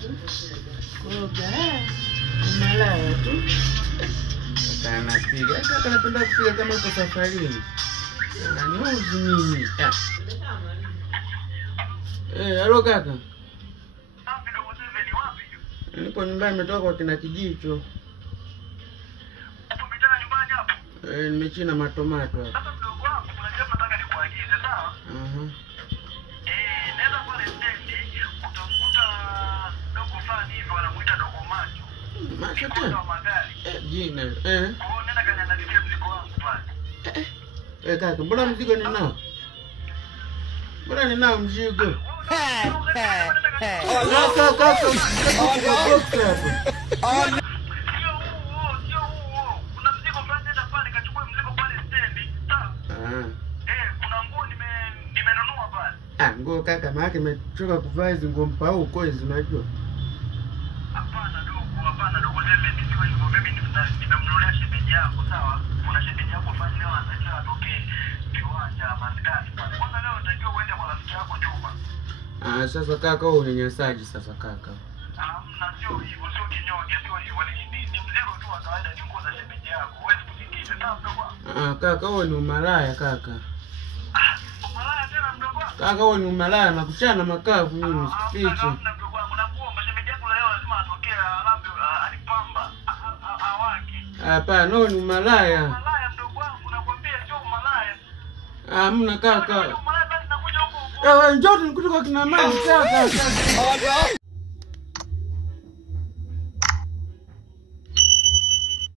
tu. Koga. Malaya tu. Kana piga. Kaka anapenda kupiga kama uko safarini. Ananiuzi mimi. Halo kaka. Nipo nyumbani, nimetoka kwa kina Kijicho. Upo mitaani nyumbani hapo? Nimechina matomato hapa. Sasa mdogo wangu kuna jambo nataka nikuagize, sawa? Nenda pale stendi, utamkuta dogo fulani hivi wanamuita Dogo Macho. Macho tu? Kwa magari. Jina. Kwa nenda kaniandalie mzigo wangu pale. Kaka, mbona mzigo ninao? Mbona ninao mzigo? Nguo kaka, maana nimechoka kuvaa hizo nguo mpao huko hizo unajua. Hapana dogo zile sio hivyo. Mimi nimemnunulia shemeji yako, sawa? Kuna shemeji yako fanya leo anatakiwa atoke kiwanja maskani pale. Kwanza leo unatakiwa uende kwa rafiki yako Juma. Sasa kaka wewe unyanyasaji sasa kaka. Hamna, sio hivyo, sio kinyonge, sio hivyo. Ni mzigo tu wa kawaida, ni nguo za shemeji yako. Huwezi kuzingiza, sawa mdogo? Kaka wewe ni umalaya kaka. Umalaya tena mdogo? Kaka wewe ni umalaya na kuchana makavu mimi sifiche. Hamna mdogo wangu, nakuomba shemeji yako leo lazima atokee, alambe alipamba awaki. Hapana, wewe ni umalaya. Umalaya mdogo wangu, nakwambia sio umalaya. Hamna kaka. Umalaya basi nakuja huko. Njoo nikuje kwa kina mama kaka.